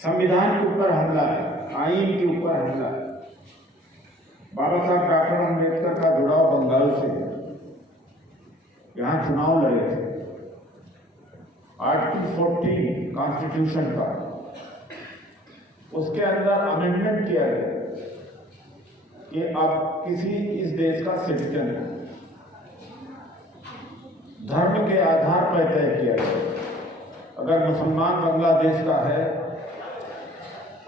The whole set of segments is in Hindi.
संविधान के ऊपर हमला है, आईन के ऊपर हमला है। बाबा साहब डॉक्टर अम्बेडकर का जुड़ाव बंगाल से, यहाँ चुनाव लड़े थे। आर्टिकल 14 कॉन्स्टिट्यूशन का, उसके अंदर अमेंडमेंट किया गया कि अब किसी इस देश का सिटीजन धर्म के आधार पर तय किया गया। अगर मुसलमान बांग्लादेश का है,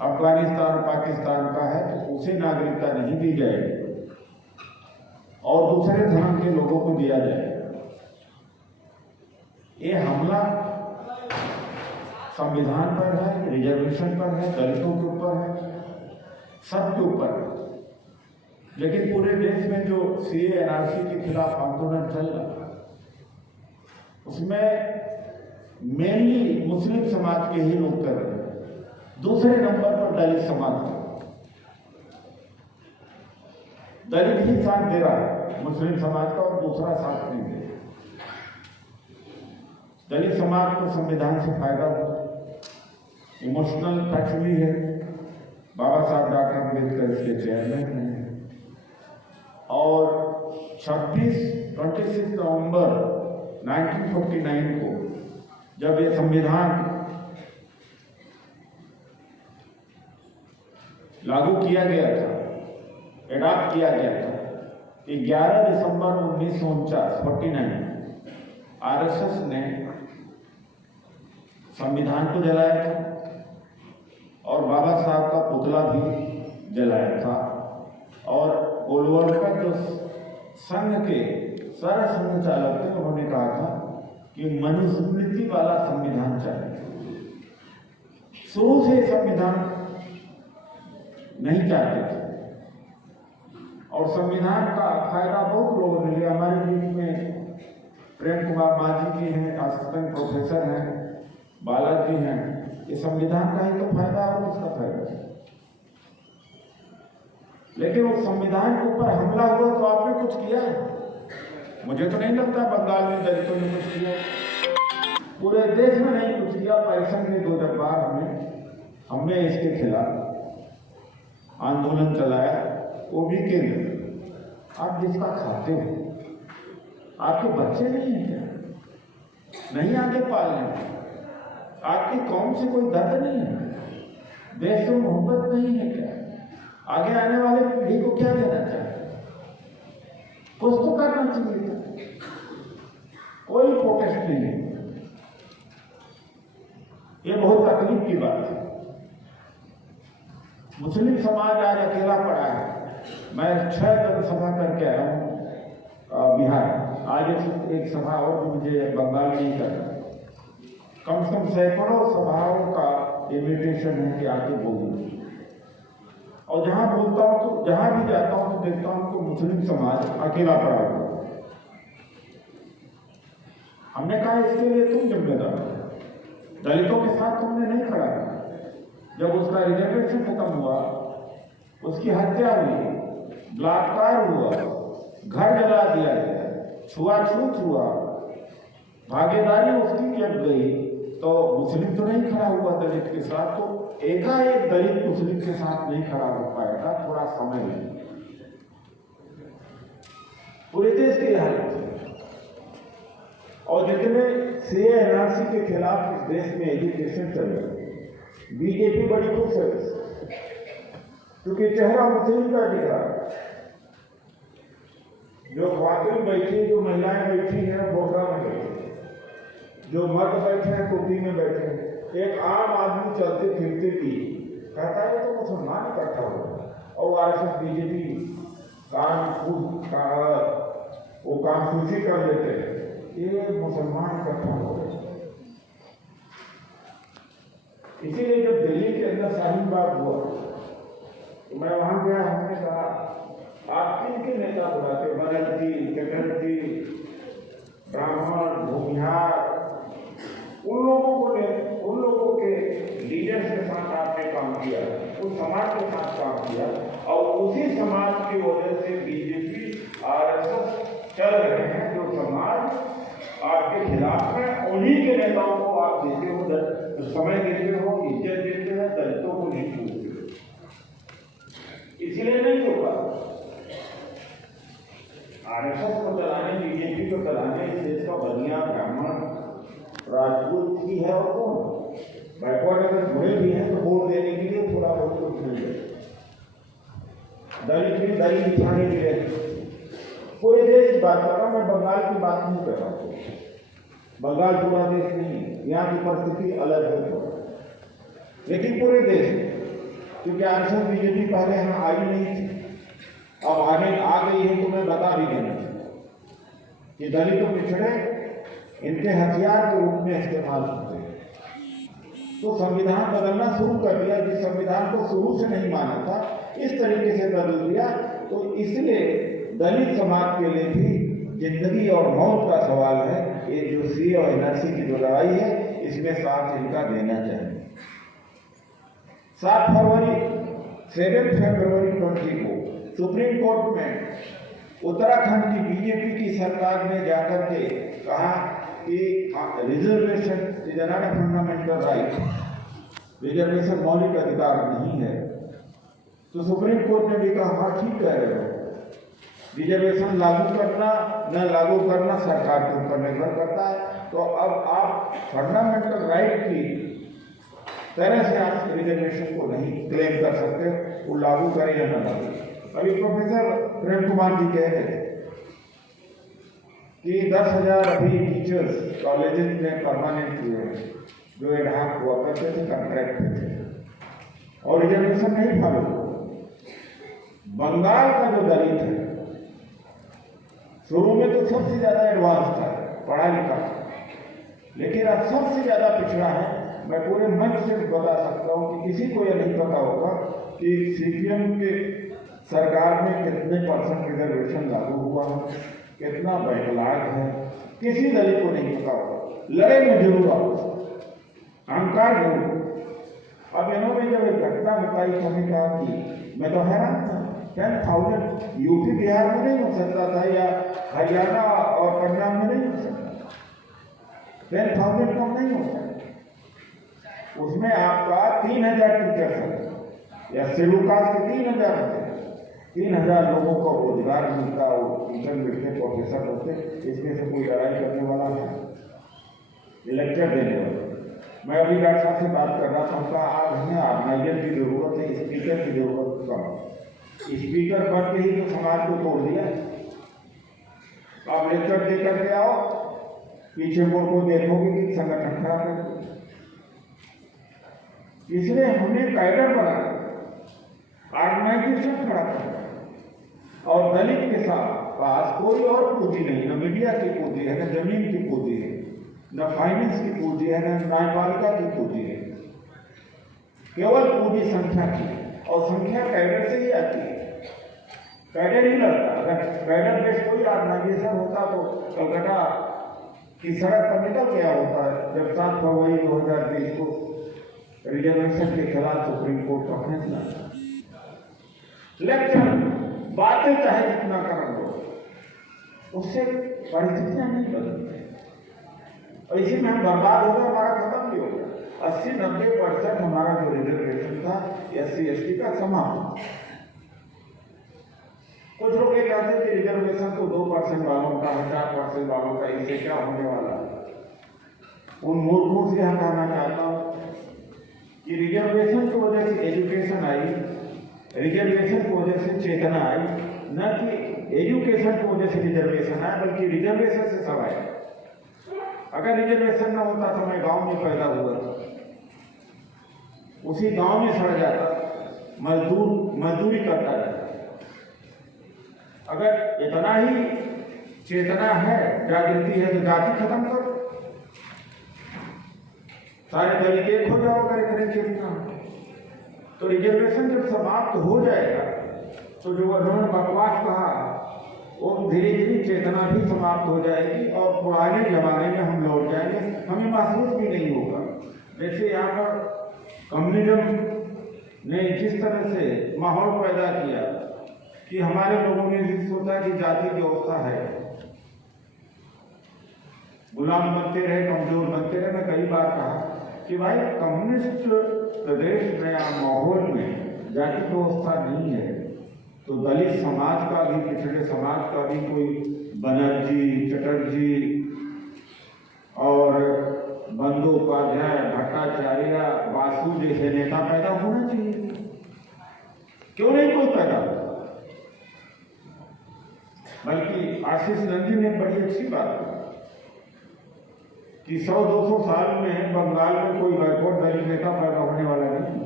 अफगानिस्तान और पाकिस्तान का है, तो उसे नागरिकता नहीं दी जाएगी और दूसरे धर्म के लोगों को दिया जाएगा। ये हमला संविधान पर है, रिजर्वेशन पर है, दलितों के ऊपर है, सबके ऊपर है। लेकिन पूरे देश में जो सीए एनआरसी के खिलाफ आंदोलन चल रहा है, उसमें मेनली मुस्लिम समाज के ही लोग कर रहे हैं। दूसरे नंबर पर दलित समाज, दलित ही साथ दे रहा है मुस्लिम समाज का, और दूसरा साथ नहीं दे। दलित समाज को संविधान से फायदा हुआ, इमोशनल टच भी है। बाबा साहब डॉक्टर अम्बेडकर इसके चेयरमैन हैं और 26 नवंबर 1949 को जब ये संविधान लागू किया गया था, एडॉप्ट किया गया था, 11 दिसंबर 1949 आरएसएस ने संविधान को जलाया था और बाबा साहब का पुतला भी जलाया था। और गोलवलकर जो संघ के सारे संघ चालक थे, उन्होंने कहा था कि मनुस्मृति वाला संविधान चाहिए। शुरू से संविधान नहीं चाहते थे और संविधान का फायदा बहुत लोगों ने लिया। हमारे बीच में प्रेम कुमार माझी जी हैं, असिस्टेंट प्रोफेसर हैं, बालाजी हैं। ये संविधान का ही तो फायदा और उसका फायदा। लेकिन उस संविधान के ऊपर हमला हुआ तो आपने कुछ किया है? मुझे तो नहीं लगता बंगाल में दलितों ने कुछ किया, पूरे देश में नहीं कुछ किया। पैसन ने 2012 में हमने इसके खिलाफ आंदोलन चलाया, वो भी केंद्र। आप जिसका खाते हो, आपके बच्चे नहीं हैं क्या? नहीं आगे पालने? आपकी कौम से कोई दर्द नहीं है? देश से मोहब्बत नहीं है क्या? आगे आने वाले पीढ़ी को क्या देना चाहिए? कुछ तो करना चाहिए। कोई प्रोटेस्ट नहीं है। ये बहुत तकलीफ की बात है। मुस्लिम समाज आज अकेला पड़ा है। मैं 6 जनसभा करके आया हूँ बिहार। आज एक सभा और मुझे बंगाल में ही करना। कम से कम सैकड़ों सभाओं का इन्विटेशन है कि आके बोलिए। और जहाँ बोलता हूँ तो, जहाँ भी जाता हूँ तो देखता हूँ तो मुस्लिम समाज अकेला पड़ा हुआ। हमने कहा इसके लिए तुम जिम्मेदार हो। दलितों के साथ तुमने नहीं खड़ा है। जब उसका रिजर्वेशन खत्म हुआ, उसकी हत्या हुई, बलात्कार हुआ, घर जला दिया गया, छुआछूत हुआ, भागीदारी उसकी जब गई, तो मुस्लिम तो नहीं खड़ा हुआ दलित के साथ। तो एकाएक दलित मुस्लिम के साथ नहीं खड़ा हो पाएगा, थोड़ा समय लगेगा। पूरे देश की हालत है। और जितने सीए एनआरसी के खिलाफ इस देश में एजुकेशन चल रही है, बीजेपी बड़ी खुश है क्योंकि चेहरा मुस्लिम का दिख रहा है। जो ख्वातीन बैठी, जो महिलाएं बैठी हैं बोरा में बैठी, जो मर्द बैठे हैं कुर्ती में बैठे हैं। एक आम आदमी चलते फिरते भी कहता है तो मुसलमान इकट्ठा हो, और आरएसएस बीजेपी वो काम सूची कर लेते हैं, ये मुसलमान इकट्ठा हो गए। इसीलिए जब दिल्ली के अंदर शाहीन बाग हुआ तो मैं वहां गया। हमने कहा आप किनके नेता बुलाते? बनर्जी, चटर्जी, ब्राह्मण, भूमिहार, उन लोगों के लीडर्स के साथ आपने काम किया, उस समाज के साथ काम किया, और उसी समाज की वजह से बीजेपी आरएसएस चल रहे हैं। जो समाज आपके खिलाफ है, उन्हीं के नेताओं को आप देते हो, समय देते हो, इज्जत देते हैं। आरएसएस को चलाने, बीजेपी को चलाने इस देश का बनिया ब्राह्मण राजपूत ही है और कौन? बैकवर्ड अगर जुड़े भी हैं तो वोट देने के लिए थोड़ा बहुत कुछ मिल जाए, दलित भी दलित दिखाने के लिए। पूरे देश की बात कर रहा हूँ मैं, बंगाल की बात नहीं कर रहा हूँ। बंगाल पूरा देश नहीं है, यहाँ की परिस्थिति अलग है, लेकिन पूरे देश क्योंकि आरएसएस बीजेपी पहले यहाँ आई नहीं थी, अब आने आ गई है। तो मैं बता भी देना कि दलित और पिछड़े इनके हथियार के रूप में इस्तेमाल होते हैं। तो संविधान बदलना शुरू कर दिया, जिस संविधान को शुरू से नहीं माना था इस तरीके से बदल दिया। तो इसलिए दलित समाज के लिए भी जिंदगी और मौत का सवाल है। ये जो सी और एनआरसी की जो लड़ाई है इसमें साथ इनका देना चाहिए। 7 फरवरी 20 को सुप्रीम कोर्ट में उत्तराखंड की बीजेपी की सरकार ने जाकर के कहा कि reservation is not a fundamental right, reservation मौलिक अधिकार नहीं है। तो सुप्रीम कोर्ट ने भी कहा हाँ ठीक कह रहे हो, रिजर्वेशन लागू करना न लागू करना सरकार के ऊपर निर्भर करता है। तो अब आप फंडामेंटल राइट की तरह से आप रिजर्वेशन को नहीं क्लेम कर सकते, वो लागू करें या न लागू। अभी प्रोफेसर प्रेम कुमार जी कह रहे थे कि 10,000 अभी टीचर्स कॉलेजेस में परमानेंट हुए हैं, जो एडहाक हुआ करते थे, कॉन्ट्रैक्ट पे थे और रिजर्वेशन नहीं फॉलो हुआ। बंगाल का जो दलित है शुरू में तो सबसे ज्यादा एडवांस था, पढ़ा लिखा था, लेकिन अब सबसे ज्यादा पिछड़ा है। मैं पूरे मंच से बता सकता हूँ कि किसी को यह नहीं पता होगा कि सीपीएम के सरकार में कितने % रिजर्वेशन लागू हुआ है, कितना बैकलॉग है, किसी दलित को नहीं पता होगा। लड़े में जरूर आओ, अहंकार जरूर। अब इन्होंने जब एक घटना बताई तो हमें कहा कि मैं तो हैरान था, 10,000 यूपी बिहार में नहीं हो सकता था या हरियाणा और पंजाब में नहीं हो सकता, 10,000 कम नहीं होता। उसमें आपका 3,000 टीचर्स है या शेड्यूल कास्ट के 3,000 होते, 3,000 लोगों को रोजगार मिलता, टीचर मिलते, प्रोफेसर होते। इसमें से कोई लड़ाई करने वाला है, लेक्चर देने वाला। मैं अभी डॉक्टर साहब से बात कर रहा था, उनका आज हमें ऑर्गेनाइजर की जरूरत है, स्पीकर की जरूरत कम। स्पीकर बन के ही तो समाज को तोड़ दिया। आप लेक्चर दे करके आओ, पीछे मुड़ को देखोगे कि संगठन खराब है। इसलिए हमने कैडर बनाया, ऑर्गेनाइजेशन खड़ा किया और दलित के साथ पास कोई और पूंजी नहीं, न मीडिया की पूंजी है, न जमीन की पूंजी है, न फाइनेंस की पूंजी है, न न्यायपालिका की पूंजी है, केवल पूंजी संख्या की। और संख्या कैडर से ही आती है, कैडर ही लड़ता। अगर कैडर बेस कोई ऑर्गेनाइजेशन होता तो कलकत्ता की सड़क पर निकल गया होता है जब 7 फरवरी 2020 को रिजर्वेशन के खिलाफ सुप्रीम कोर्ट का फैसला। लेकिन बातें चाहे जितना कर लो, उससे परिस्थितियां नहीं बदलती। इसी में हम बर्बाद हो गए, हमारा खत्म भी हो गया। 80-90% हमारा जो रिजर्वेशन था SC/ST का समाप्त। कुछ लोग ये कहते हैं कि रिजर्वेशन तो 2% वालों का, 4% वालों का, इससे क्या होने वाला। उन मूर्खों से हम कहना चाहता हूँ कि रिजर्वेशन की वजह से एजुकेशन आई, रिजर्वेशन की वजह से चेतना आई, न कि एजुकेशन की वजह से रिजर्वेशन आया, बल्कि रिजर्वेशन से सब आया। अगर रिजर्वेशन न होता तो मैं गांव में पैदा हुआ था, उसी गांव में सड़ जाता, मजदूरी करता रहता। अगर इतना ही चेतना है, जागृति है, तो जाति खत्म करो, सारे दलित एक हो जाओ। अगर चेतना तो रिजर्वेशन जब समाप्त हो जाएगा तो जो उन्होंने बकवास कहा वो धीरे धीरे चेतना भी समाप्त हो जाएगी और पुराने जमाने में हम लौट जाएंगे। हमें महसूस भी नहीं होगा। जैसे यहाँ पर कम्युनिज्म ने जिस तरह से माहौल पैदा किया कि हमारे लोगों ने जिस सोचा कि जाति व्यवस्था है, गुलाम बनते रहे, कमजोर बनते रहे। मैं कई बार कहा कि भाई कम्युनिस्ट प्रदेश में या माहौल में जाति व्यवस्था नहीं है तो दलित समाज का भी, पिछड़े समाज का भी कोई बनर्जी, चटर्जी और बंदोपाध्याय, भट्टाचार्य, वासु जैसे नेता पैदा होना चाहिए। क्यों नहीं कोई पैदा? बल्कि आशीष नंदी ने बड़ी अच्छी बात की कि 100-200 साल में बंगाल में कोई बैकवर्ड दलित नेता पैदा होने वाला नहीं,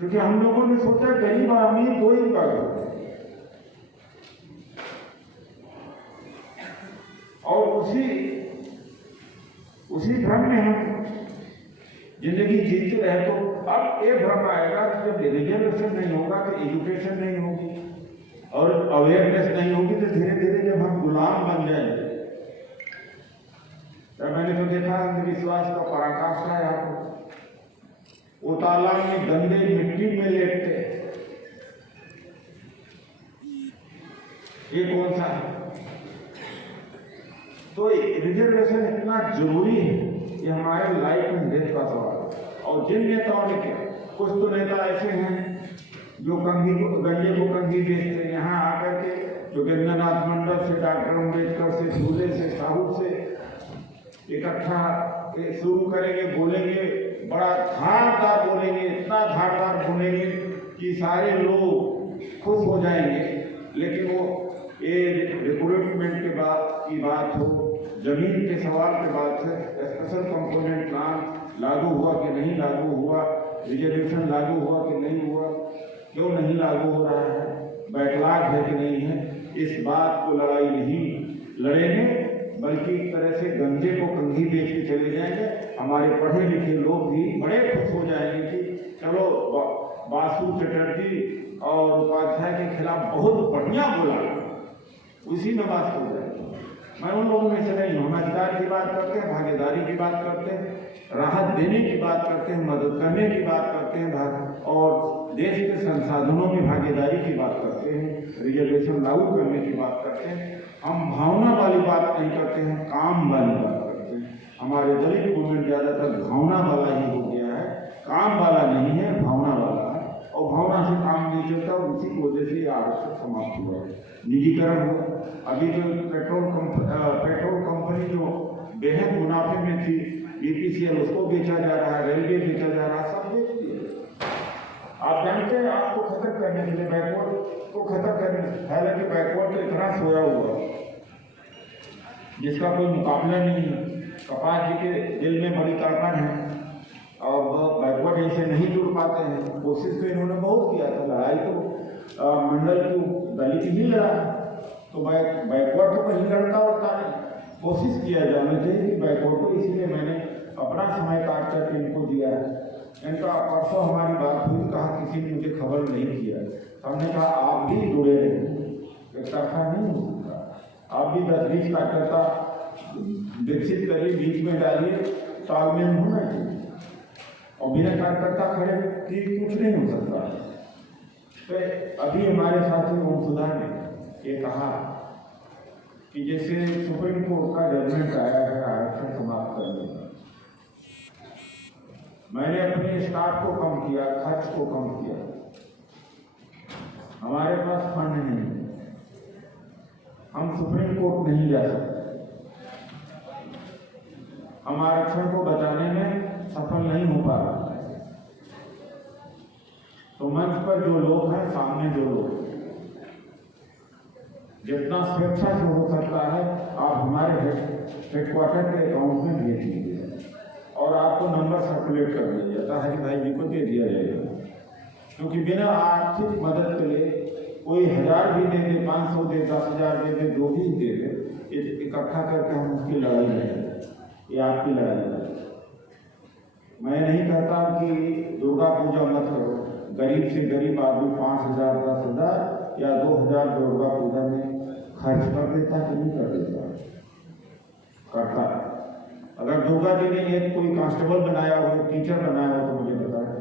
क्योंकि हम लोगों ने सोचा गरीब आदमी दो ही पैदा, और उसी भ्रम में हम जिंदगी जीते रहे। तो अब ये भ्रम आएगा कि जब रिजर्वेशन नहीं होगा तो एजुकेशन नहीं होगी और अवेयरनेस नहीं होगी, तो धीरे धीरे जब हम गुलाम बन जाएंगे। तो मैंने तो देखा अंधविश्वास का पराकाष्ठा है आपको, वो तालाब में गंदे मिट्टी में लेटते, ये कौन सा है? तो रिजर्वेशन इतना जरूरी है, ये हमारे लाइफ एंड डेथ का सवाल है। और जिन नेताओं ने किया, कुछ तो नेता ऐसे हैं जो गंजे को कंघी बेचते हैं, यहाँ आकर के जोगेंद्रनाथ मंडल से, डॉक्टर अम्बेडकर से, फूले से, साहू से इकट्ठा शुरू करेंगे, बोलेंगे, बड़ा धारदार बोलेंगे, इतना धारदार बोलेंगे कि सारे लोग खुश हो जाएंगे। लेकिन वो ये रिक्रूटमेंट के बाद की बात हो, जमीन के सवाल के बाद से, स्पेशल कंपोनेंट प्लान लागू हुआ कि नहीं लागू हुआ, रिजर्वेशन लागू हुआ कि नहीं हुआ, क्यों नहीं लागू हो रहा है, बैकलॉग है कि नहीं है, इस बात को लड़ाई नहीं लड़ेंगे, बल्कि एक तरह से गंजे को कंघी बेच के चले जाएंगे। हमारे पढ़े लिखे लोग भी बड़े खुश हो जाएंगे कि चलो वासु चटर्जी और उपाध्याय के खिलाफ बहुत बढ़िया बोला, उसी में बात हो जाएगी। मैं उन लोगों में से नहीं हूँ। हम अधिकार की बात करते हैं, भागीदारी की बात करते हैं, राहत देने की बात करते हैं, मदद करने की बात करते हैं, और देश के संसाधनों की भागीदारी की बात करते हैं, रिजर्वेशन लागू करने की बात करते हैं। हम भावना वाली बात नहीं करते हैं, काम वाली बात करते हैं। हमारे दलित मूवमेंट ज़्यादातर भावना वाला ही हो गया है, काम वाला नहीं है, भावना वाला है, और भावना से काम नहीं चलता, उसी की वजह से आरक्षण समाप्त हुआ है, निजीकरण हुआ। अभी जो पेट्रोल कंपनी जो बेहद मुनाफे में थी, BPCL, उसको बेचा जा रहा है, रेलवे बेचा जा रहा है, सब बेच दिया। आप जानते हैं, आपको खत्म करने के लिए, बैकवर्ड को खत्म करने, हालांकि बैकवर्ड तो इतना सोया हुआ जिसका कोई मुकाबला नहीं है। कपास जी के दिल में बड़ी तड़पन है और वह बैकवर्ड इनसे नहीं जुड़ पाते हैं। कोशिश तो इन्होंने बहुत किया था, लड़ाई तो मंडल को दलित ही लड़ा, तो बैकवर्ड तो कहीं लड़ता उड़ता नहीं। कोशिश किया जाना चाहिए कि बैकवर्ड को, इसलिए मैंने अपना समय काट करके इनको दिया है। इनका परसों हमारी बात हुई, कहा किसी ने मुझे खबर नहीं किया, हमने कहा आप भी जुड़े रहे, एक तरफा नहीं हो सकता। आप भी 10-20 कार्यकर्ता विकसित करिए, बीच में डालिए, तालमेल होना चाहिए, और बिना कार्यकर्ता खड़े कि कुछ नहीं हो सकता। तो अभी हमारे साथी ओम सुधा ने ये कहा कि जैसे सुप्रीम कोर्ट का जजमेंट आया है आरक्षण समाप्त करने का, मैंने अपने स्टाफ को कम किया, खर्च को कम किया। हमारे पास फंड नहीं है, हम सुप्रीम कोर्ट नहीं जा सकते, हम आरक्षण को बचाने में सफल नहीं हो पा रहे। तो मंच पर जो लोग हैं, सामने जो लोग, जितना स्वेच्छा से हो सकता है आप हमारे हेडक्वार्टर के अकाउंट में भेज दीजिए, और आपको नंबर सर्कुलेट कर दिया जाता है कि भाई जी को दे दिया जाएगा। क्योंकि बिना आर्थिक मदद के लिए कोई 1000 भी दे दे, 500 दे, 10,000 दे दे, जो भी दे दे, इकट्ठा करके हम उसकी लड़ाई लड़ेंगे। ये आपकी लड़ाई है। मैं नहीं कहता कि दुर्गा पूजा मत करो, गरीब से गरीब आदमी 5,000, 10,000 या 2,000 दुर्गा पूजा में खर्च कर देता कि नहीं कर देता? करता। अगर दुर्गा जी ने एक कोई कांस्टेबल बनाया हो, टीचर बनाया हो, तो मुझे बताया।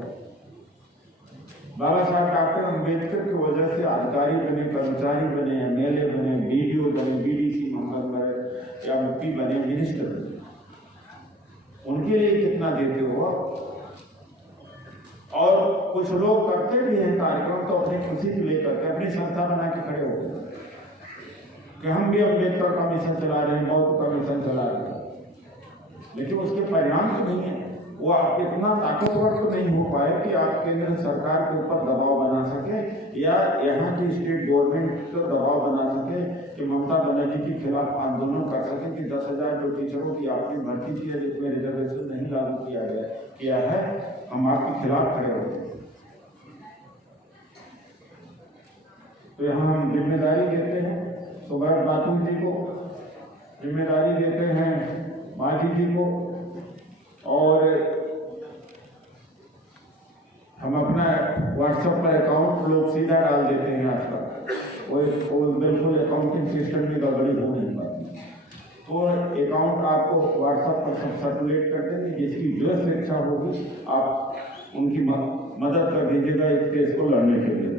बाबा साहब डॉक्टर अम्बेडकर की वजह से अधिकारी बने, कर्मचारी बने, MLA बने, BDO बने, BDC मेंबर बने, या MP बने, मिनिस्टर बने। उनके लिए कितना देते हो? और कुछ लोग करते भी हैं कार्यक्रम तो अपनी खुशी को लेकर के अपनी संस्था बना के खड़े होते हैं कि हम भी अम्बेडकर का मिशन चला रहे हैं, बौद्ध का मिशन चला रहे हैं, लेकिन उसके परिणाम तो नहीं है। वो आप इतना ताकतवर तो नहीं हो पाए कि आप केंद्र सरकार के ऊपर दबाव बना सके या यहाँ की स्टेट गवर्नमेंट को दबाव बना सके कि ममता बनर्जी के खिलाफ आंदोलन कर सके कि 10,000 जो टीचरों की आपने भर्ती की है जिसमें रिजर्वेशन नहीं लागू किया है, हम आपके खिलाफ खड़े होते हैं। तो यहाँ हम जिम्मेदारी देते हैं सुब्रत बातू जी को, जिम्मेदारी देते हैं मांझी जी को, और हम अपना व्हाट्सएप पर अकाउंट लोग सीधा डाल देते हैं आजकल, वो बिल्कुल अकाउंटिंग सिस्टम में गड़बड़ी हो नहीं पाती। तो अकाउंट आपको व्हाट्सएप पर सब सर्कुलेट करते हैं, जिसकी जो शिक्षा होगी आप उनकी मदद कर दीजिएगा इस केस को लड़ने के लिए।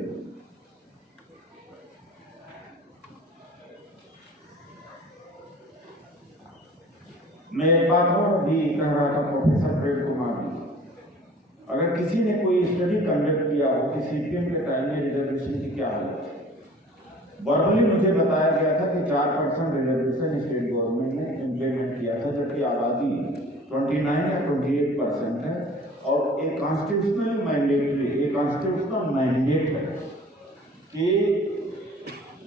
मैं एक बात और भी कह रहा था प्रोफेसर प्रेम कुमार जी, अगर किसी ने कोई स्टडी कंडक्ट किया हो कि सीपीएम के टाइम में रिजर्वेशन की क्या हालत है, वर्बली मुझे बताया गया था कि 4% रिजर्वेशन स्टेट गवर्नमेंट ने इम्प्लीमेंट किया था, जबकि आबादी 29 या 28% है और एक कॉन्स्टिट्यूशनल मैंडेट है कि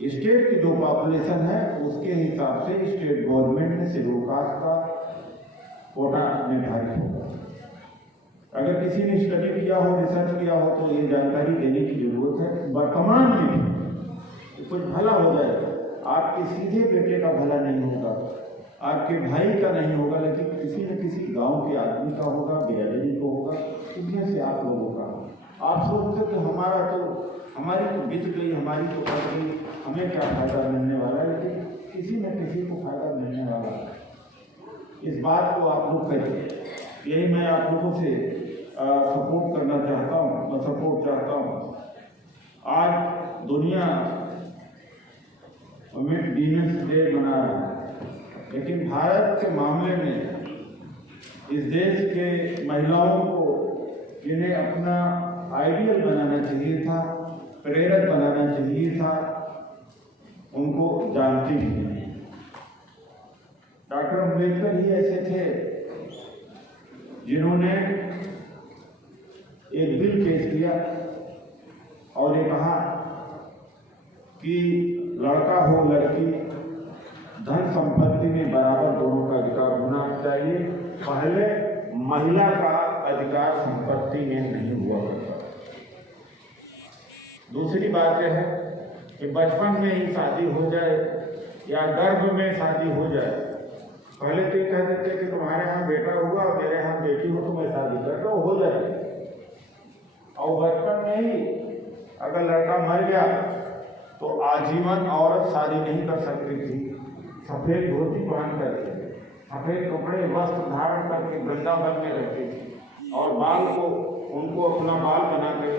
स्टेट की जो पॉपुलेशन है उसके हिसाब से स्टेट गवर्नमेंट ने शेड्यूल कास्ट का कोटा निर्धारित होगा। अगर किसी ने स्टडी किया हो, रिसर्च किया हो तो ये जानकारी देने की जरूरत है। वर्तमान में कुछ भला हो जाएगा, आपके सीधे बेटे का भला नहीं होगा, आपके भाई का नहीं होगा, लेकिन किसी न किसी गांव के आदमी का होगा, बिरादरी को होगा, इनमें से आप लोगों का। आप सोचते कि हमारी तो बीत गई, हमारी तो कट गई, हमें क्या फायदा मिलने वाला है, लेकिन किसी न किसी को फायदा मिलने वाला है। इस बात को आप लोग कहिए, यही मैं आप लोगों से सपोर्ट करना चाहता हूँ, मैं सपोर्ट चाहता हूँ। आज दुनिया वीमेंस डे मना रहा है, लेकिन भारत के मामले में इस देश के महिलाओं को जिन्हें अपना आइडियल बनाना चाहिए था, प्रेरक बनाना चाहिए था, उनको जानती भी नहीं। डॉक्टर अम्बेडकर ही ऐसे थे जिन्होंने एक बिल पेश किया और ये कहा कि लड़का हो लड़की धन संपत्ति में बराबर दोनों का अधिकार होना चाहिए। पहले महिला का अधिकार संपत्ति में नहीं हुआ करता। दूसरी बात यह है कि बचपन में ही शादी हो जाए या गर्भ में शादी हो जाए, पहले तो ये कह देते कि तुम्हारे यहाँ बेटा हुआ और मेरे यहाँ बेटी हो तो मैं शादी कर दो, हो जाए। और बचपन में ही अगर लड़का मर गया तो आजीवन औरत शादी नहीं कर सकती थी। सफेद धोती पहन करके, सफेद कपड़े वस्त्र धारण करके वृंदावन में रहती थी और बाल को उनको अपना बाल बना के